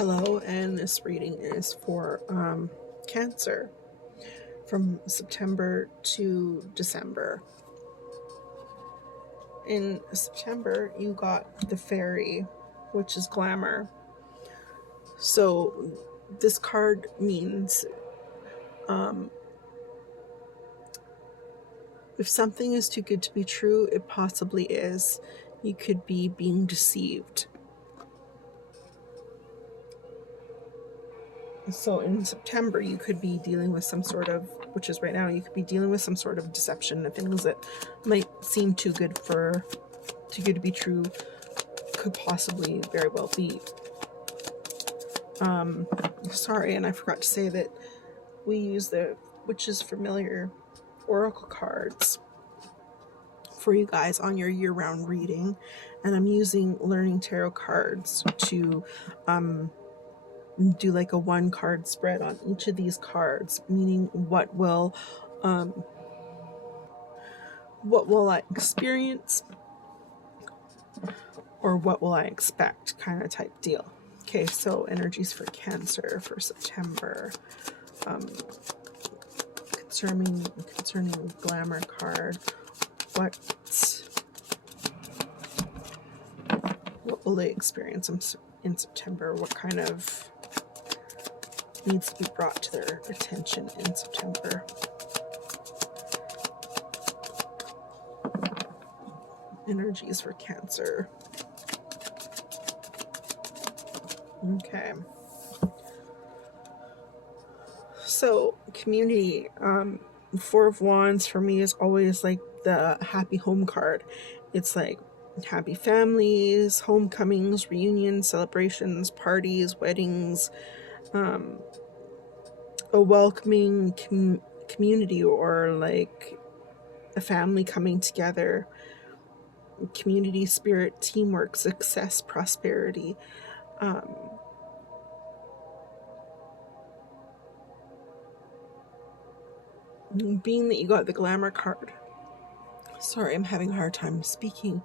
Hello, and this reading is for Cancer from September to December. In September, you got the Fairy, which is glamour. So, this card means if something is too good to be true, it possibly is. You could be being deceived. So in September, you could be dealing with some sort of, which is right now, you could be dealing with some sort of deception and things that might seem too good to be true could possibly very well be. Sorry, and I forgot to say that we use the Witch's Familiar Oracle cards for you guys on your year-round reading, and I'm using Learning Tarot cards to do like a one card spread on each of these cards, meaning what will I experience or what will I expect kind of type deal. Okay, so energies for Cancer for September. Concerning glamour card, what will they experience in September? What kind of needs to be brought to their attention in September? Energies for Cancer. Okay. So, community, Four of Wands for me is always like the happy home card. It's like happy families, homecomings, reunions, celebrations, parties, weddings, a welcoming community, or like a family coming together, community spirit, teamwork, success, prosperity. Being that you got the glamour card, sorry, I'm having a hard time speaking.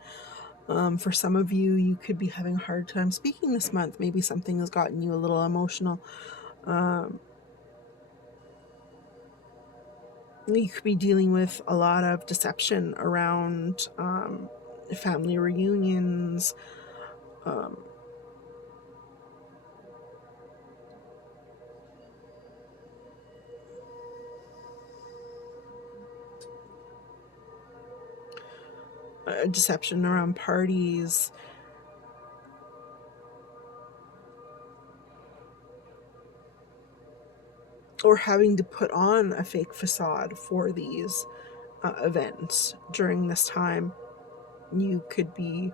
For some of you, you could be having a hard time speaking this month. Maybe something has gotten you a little emotional. You could be dealing with a lot of deception around family reunions, deception around parties, or having to put on a fake facade for these events during this time. You could be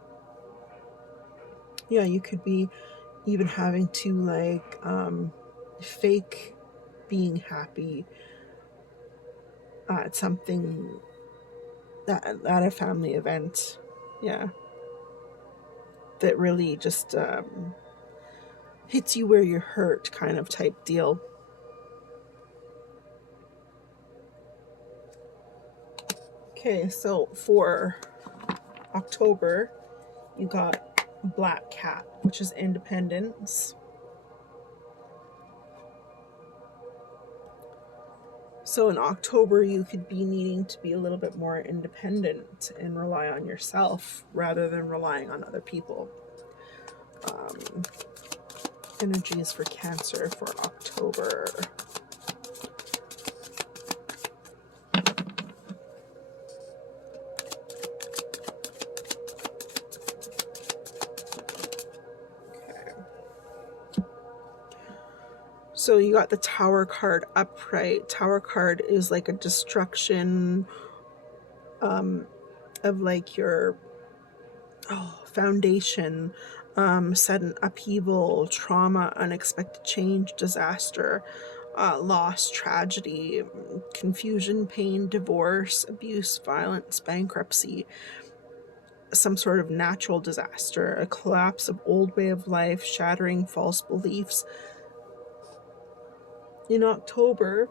even having to like fake being happy at something at a family event. Yeah, that really just hits you where you're hurt kind of type deal. Okay, so for October, you got Black Cat, which is independence. So in October, you could be needing to be a little bit more independent and rely on yourself rather than relying on other people. Energies for Cancer for October. So you got the Tower card upright. Tower card is like a destruction of like your foundation, sudden upheaval, trauma, unexpected change, disaster, loss, tragedy, confusion, pain, divorce, abuse, violence, bankruptcy, some sort of natural disaster, a collapse of old way of life, shattering false beliefs. In October,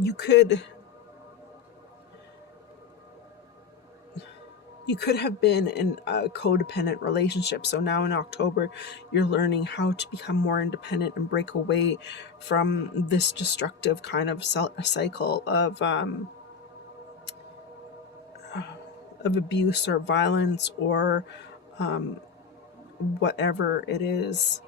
you could You could have been in a codependent relationship. So now in October, you're learning how to become more independent and break away from this destructive kind of cycle of abuse or violence or whatever it is.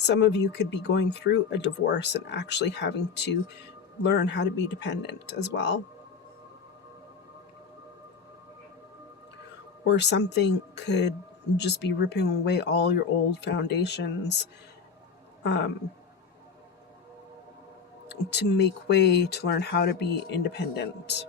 Some of you could be going through a divorce and actually having to learn how to be dependent as well. Or something could just be ripping away all your old foundations to make way to learn how to be independent.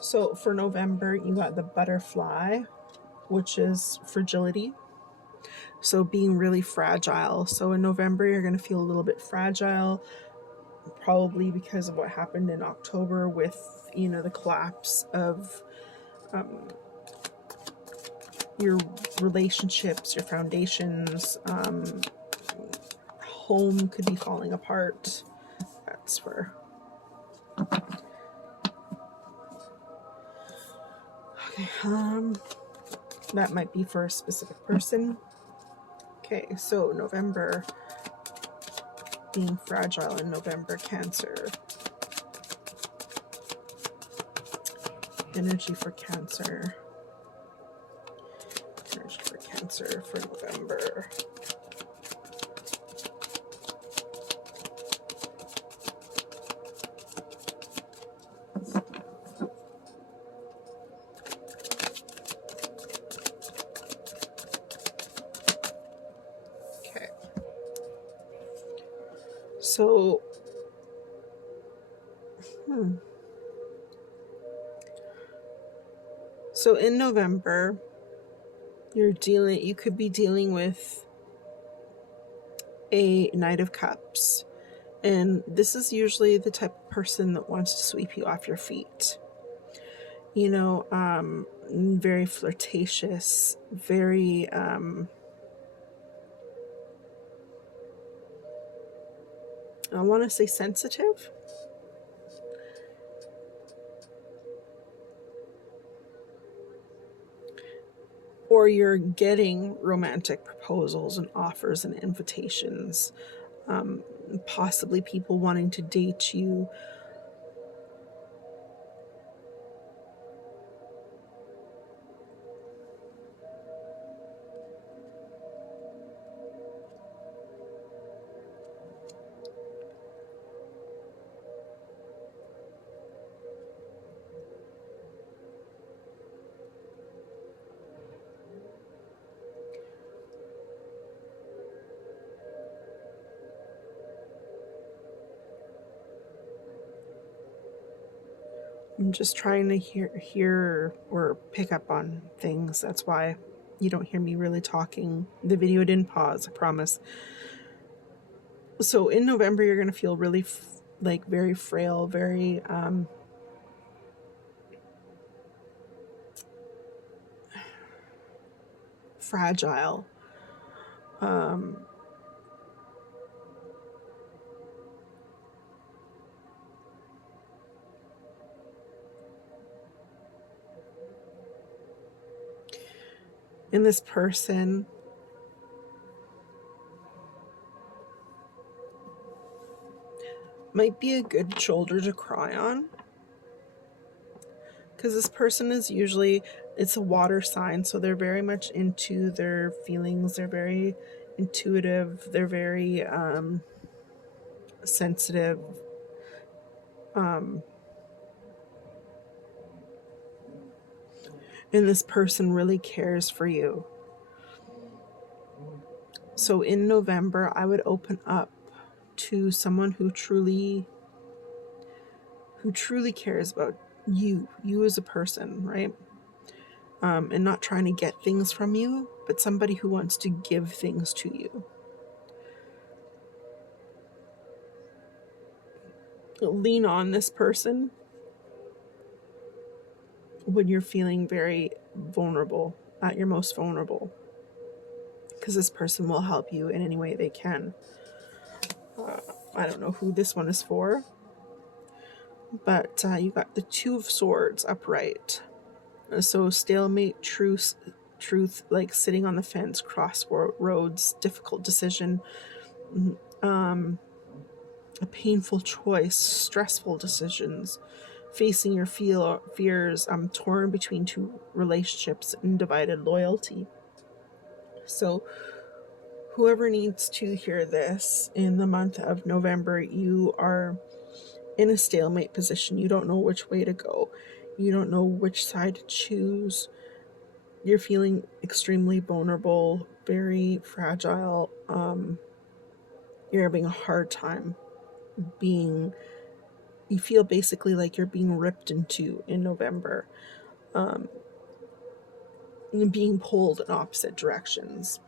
So for November, you got the butterfly, which is fragility. So being really fragile. So in November, you're going to feel a little bit fragile, probably because of what happened in October with, the collapse of your relationships, your foundations. Home could be falling apart. That's for... Okay, that might be for a specific person. Okay, so November, being fragile in November, Cancer. Energy for Cancer. Energy for Cancer for November. So, So in November, you could be dealing with a Knight of Cups. And this is usually the type of person that wants to sweep you off your feet. Very flirtatious, very, I want to say sensitive. Or you're getting romantic proposals and offers and invitations. Possibly people wanting to date you. I'm just trying to hear or pick up on things. That's why you don't hear me really talking. The video didn't pause, I promise. So in November, you're going to feel really very frail, very fragile. And this person might be a good shoulder to cry on, because this person is usually, it's a water sign, so they're very much into their feelings. They're very intuitive. They're very sensitive. And this person really cares for you. So in November, I would open up to someone who truly cares about you as a person, right? And not trying to get things from you, but somebody who wants to give things to you. lean on this person when you're feeling very vulnerable, at your most vulnerable, because this person will help you in any way they can. I don't know who this one is for, but you got the Two of Swords upright. So stalemate, truth, like sitting on the fence, crossroads, difficult decision, a painful choice, stressful decisions, facing your fears, torn between two relationships, undivided loyalty. So whoever needs to hear this in the month of November, you are in a stalemate position. You don't know which way to go. You don't know which side to choose. You're feeling extremely vulnerable, very fragile. You're having a hard time you feel basically like you're being ripped in two in November, and being pulled in opposite directions.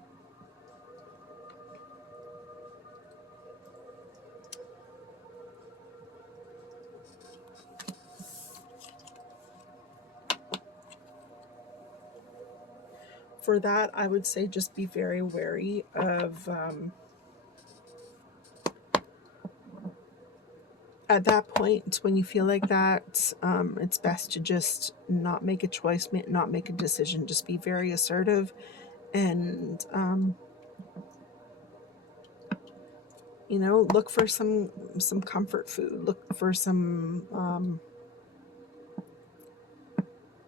For that, I would say just be very wary of, at that point, when you feel like that, it's best to just not make a choice, not make a decision, just be very assertive and, look for some comfort food, look for some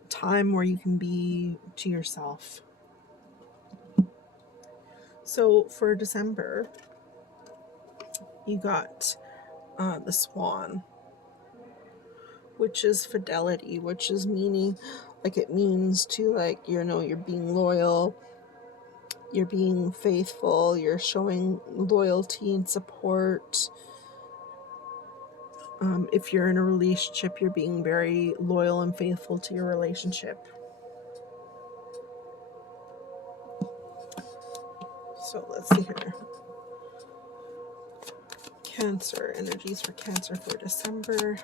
time where you can be to yourself. So for December, you got the Swan, which is fidelity, which is meaning, like, it means to, like, you're being loyal, you're being faithful, you're showing loyalty and support. If you're in a relationship, you're being very loyal and faithful to your relationship. So let's see here. Cancer, energies for Cancer for December.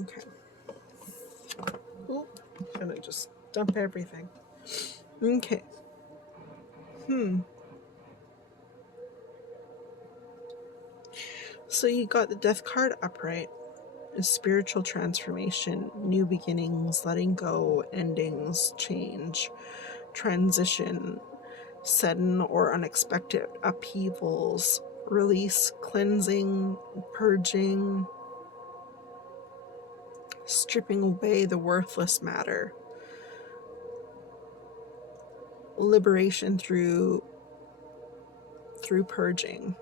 Okay. Oh, gonna just dump everything. Okay. So you got the Death card upright. A spiritual transformation, new beginnings, letting go, endings, change, transition, sudden or unexpected upheavals, release, cleansing, purging, stripping away the worthless matter, liberation through purging.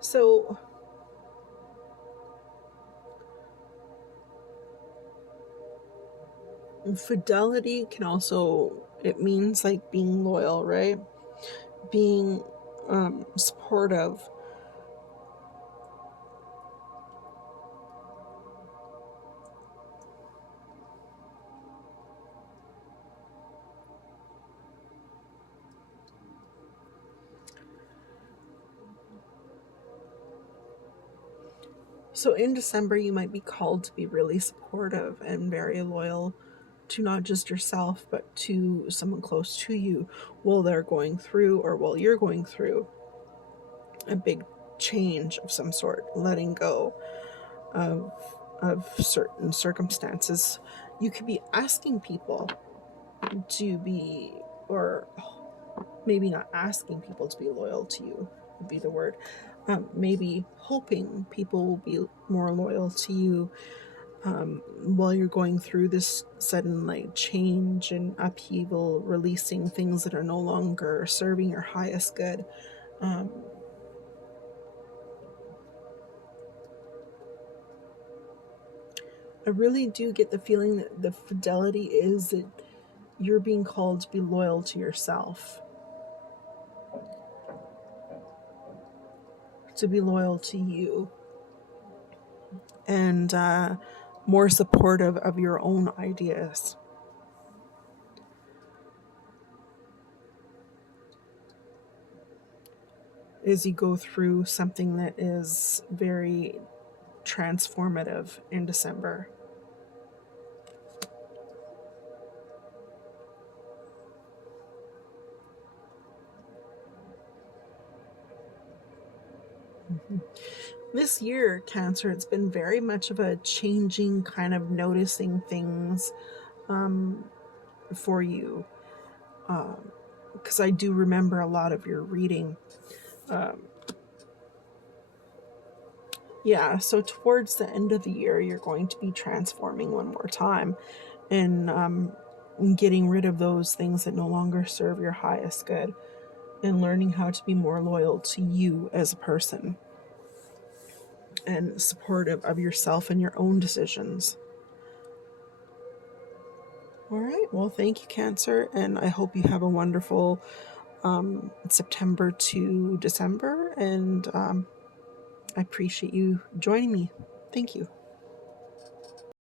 So fidelity can also, it means like being loyal, right? Being supportive. So in December, you might be called to be really supportive and very loyal to not just yourself, but to someone close to you while they're going through, or while you're going through a big change of some sort, letting go of certain circumstances. You could be asking people to be, or maybe not asking people to be loyal to you would be the word. Maybe hoping people will be more loyal to you while you're going through this sudden like change and upheaval, releasing things that are no longer serving your highest good. Um, I really do get the feeling that the fidelity is that you're being called to be loyal to yourself, to be loyal to you, and more supportive of your own ideas. As you go through something that is very transformative in December. Mhm. This year, Cancer, it's been very much of a changing kind of noticing things um, for you. Because I do remember a lot of your reading. Um, yeah, so towards the end of the year, you're going to be transforming one more time and getting rid of those things that no longer serve your highest good and learning how to be more loyal to you as a person and supportive of yourself and your own decisions. All right. Well, thank you, Cancer. And I hope you have a wonderful September to December. And I appreciate you joining me. Thank you.